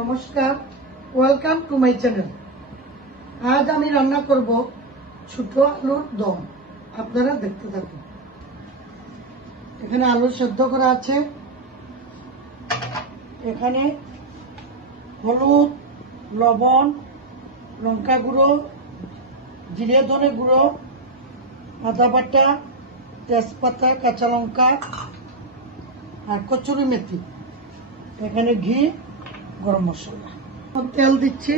নমস্কার, welcome to my channel. আজ আমি রান্না করব ছোট আলুর দম। আপনারা দেখতে থাকুন। এখানে আলু সেদ্ধ করা আছে, এখানে হলুদ, লবণ, লঙ্কা গুঁড়ো, জিরে ধনে গুঁড়ো, আদা বাটা, তেজপাতা, কাঁচা লঙ্কা আর কচুরি মেথি, এখানে ঘি, গরম মশলা। তেল দিচ্ছি,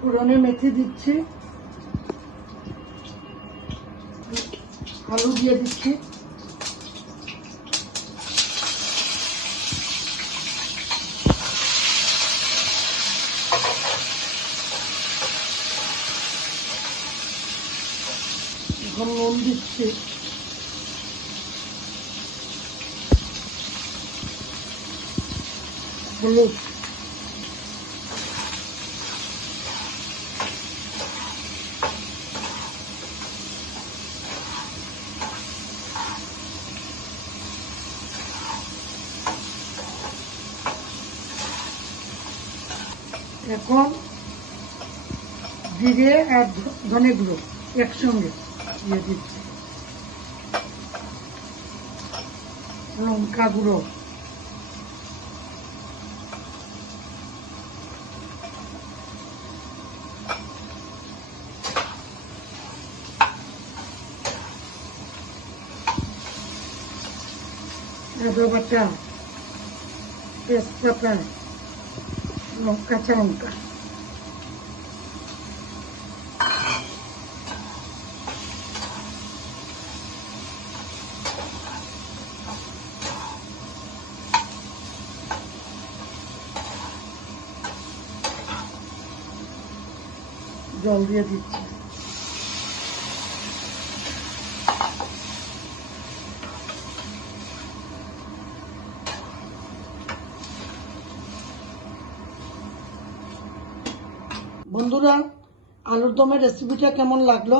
পুরনে মেথি দিচ্ছি, আলু দিয়ে দিচ্ছি, এখন নুন দিচ্ছি, হলুদ, এখন জিরে আর ধনে গুঁড়ো একসঙ্গে দিয়ে দিচ্ছি, লঙ্কা গুঁড়ো, আদা বাটা, তেজপাতা, কাঁচা লঙ্কা, জল দিয়ে দিচ্ছি। বন্ধুরা, আলুর দমের রেসিপিটা কেমন লাগলো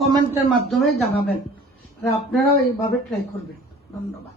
কমেন্টের মাধ্যমে জানাবেন, আর আপনারাও এইভাবে ট্রাই করবেন। ধন্যবাদ।